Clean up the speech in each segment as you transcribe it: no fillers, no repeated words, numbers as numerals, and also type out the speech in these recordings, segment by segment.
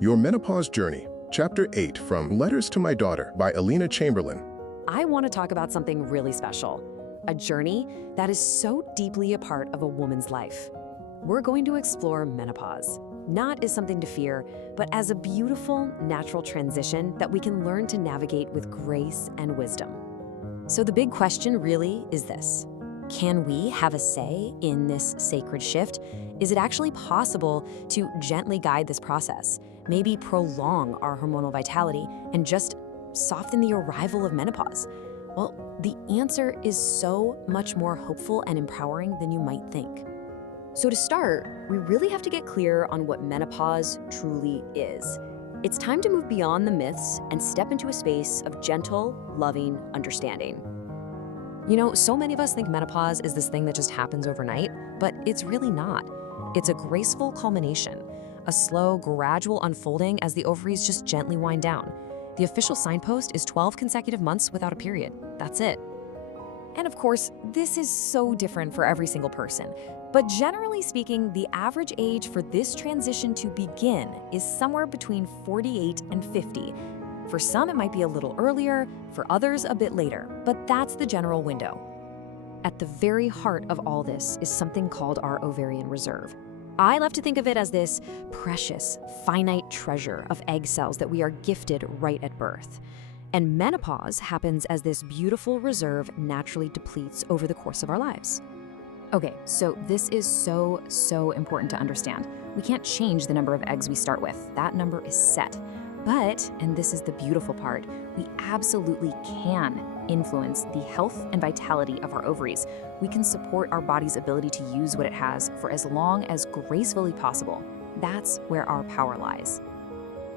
Your Menopause Journey, Chapter 8 from Letters to My Daughter by Alina Chamberlain. I want to talk about something really special, a journey that is so deeply a part of a woman's life. We're going to explore menopause, not as something to fear, but as a beautiful, natural transition that we can learn to navigate with grace and wisdom. So the big question really is this: can we have a say in this sacred shift? Is it actually possible to gently guide this process, maybe prolong our hormonal vitality, and just soften the arrival of menopause? Well, the answer is so much more hopeful and empowering than you might think. So to start, we really have to get clear on what menopause truly is. It's time to move beyond the myths and step into a space of gentle, loving understanding. You know, so many of us think menopause is this thing that just happens overnight, but it's really not. It's a graceful culmination, a slow, gradual unfolding as the ovaries just gently wind down. The official signpost is 12 consecutive months without a period. That's it. And of course, this is so different for every single person. But generally speaking, the average age for this transition to begin is somewhere between 48 and 50. For some, it might be a little earlier, for others, a bit later, but that's the general window. At the very heart of all this is something called our ovarian reserve. I love to think of it as this precious, finite treasure of egg cells that we are gifted right at birth. And menopause happens as this beautiful reserve naturally depletes over the course of our lives. Okay, so this is so important to understand. We can't change the number of eggs we start with. That number is set. But, and this is the beautiful part, we absolutely can influence the health and vitality of our ovaries. We can support our body's ability to use what it has for as long as gracefully possible. That's where our power lies.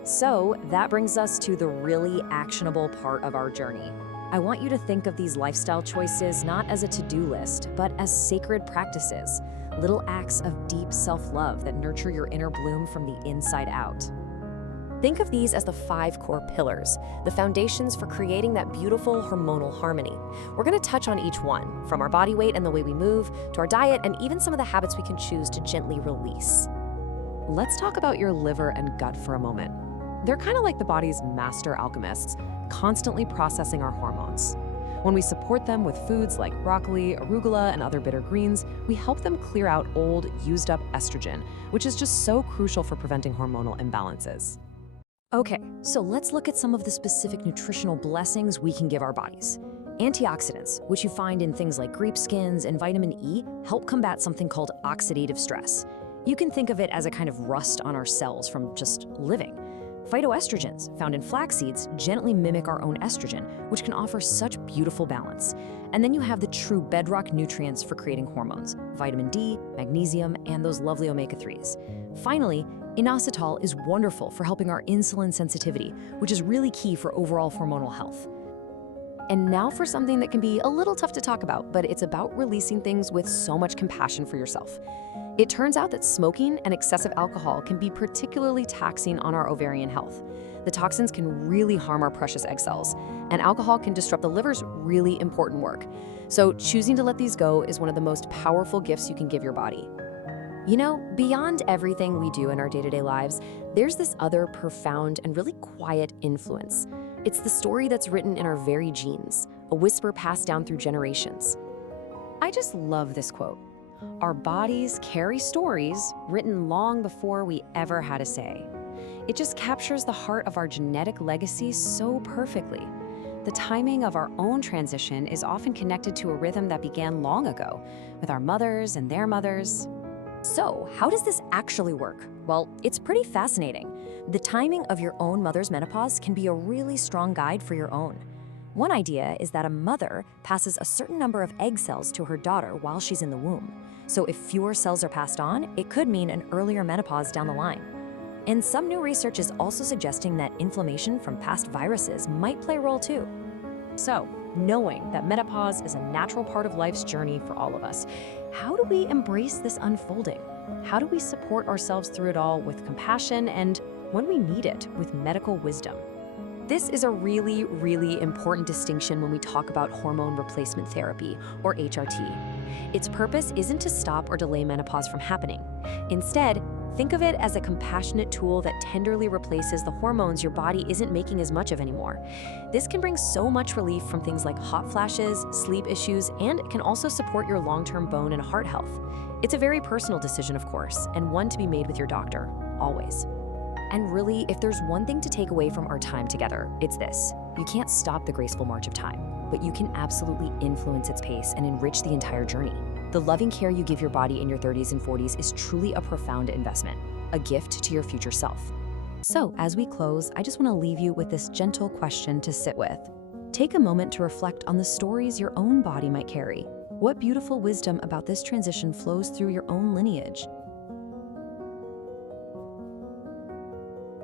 So that brings us to the really actionable part of our journey. I want you to think of these lifestyle choices not as a to-do list, but as sacred practices, little acts of deep self-love that nurture your inner bloom from the inside out. Think of these as the 5 core pillars, the foundations for creating that beautiful hormonal harmony. We're going to touch on each one, from our body weight and the way we move, to our diet, and even some of the habits we can choose to gently release. Let's talk about your liver and gut for a moment. They're kind of like the body's master alchemists, constantly processing our hormones. When we support them with foods like broccoli, arugula, and other bitter greens, we help them clear out old, used-up estrogen, which is just so crucial for preventing hormonal imbalances. Okay, so let's look at some of the specific nutritional blessings we can give our bodies. Antioxidants, which you find in things like grape skins and vitamin E, help combat something called oxidative stress. You can think of it as a kind of rust on our cells from just living. Phytoestrogens, found in flax seeds, gently mimic our own estrogen, which can offer such beautiful balance. And then you have the true bedrock nutrients for creating hormones: vitamin D, magnesium, and those lovely omega-3s. Finally, inositol is wonderful for helping our insulin sensitivity, which is really key for overall hormonal health. And now for something that can be a little tough to talk about, but it's about releasing things with so much compassion for yourself. It turns out that smoking and excessive alcohol can be particularly taxing on our ovarian health. The toxins can really harm our precious egg cells, and alcohol can disrupt the liver's really important work. So choosing to let these go is one of the most powerful gifts you can give your body. You know, beyond everything we do in our day-to-day lives, there's this other profound and really quiet influence. It's the story that's written in our very genes, a whisper passed down through generations. I just love this quote. Our bodies carry stories written long before we ever had a say. It just captures the heart of our genetic legacy so perfectly. The timing of our own transition is often connected to a rhythm that began long ago, with our mothers and their mothers. So, how does this actually work? Well, it's pretty fascinating. The timing of your own mother's menopause can be a really strong guide for your own. One idea is that a mother passes a certain number of egg cells to her daughter while she's in the womb. So if fewer cells are passed on, it could mean an earlier menopause down the line. And some new research is also suggesting that inflammation from past viruses might play a role too. So, knowing that menopause is a natural part of life's journey for all of us, how do we embrace this unfolding? How do we support ourselves through it all with compassion and, when we need it, with medical wisdom? This is a really important distinction when we talk about hormone replacement therapy, or HRT. Its purpose isn't to stop or delay menopause from happening. Instead, Think of it as a compassionate tool that tenderly replaces the hormones your body isn't making as much of anymore. This can bring so much relief from things like hot flashes, sleep issues, and it can also support your long-term bone and heart health. It's a very personal decision, of course, and one to be made with your doctor, always. And really, if there's one thing to take away from our time together, it's this. You can't stop the graceful march of time, but you can absolutely influence its pace and enrich the entire journey. The loving care you give your body in your 30s and 40s is truly a profound investment, a gift to your future self. So, as we close, I just want to leave you with this gentle question to sit with. Take a moment to reflect on the stories your own body might carry. What beautiful wisdom about this transition flows through your own lineage?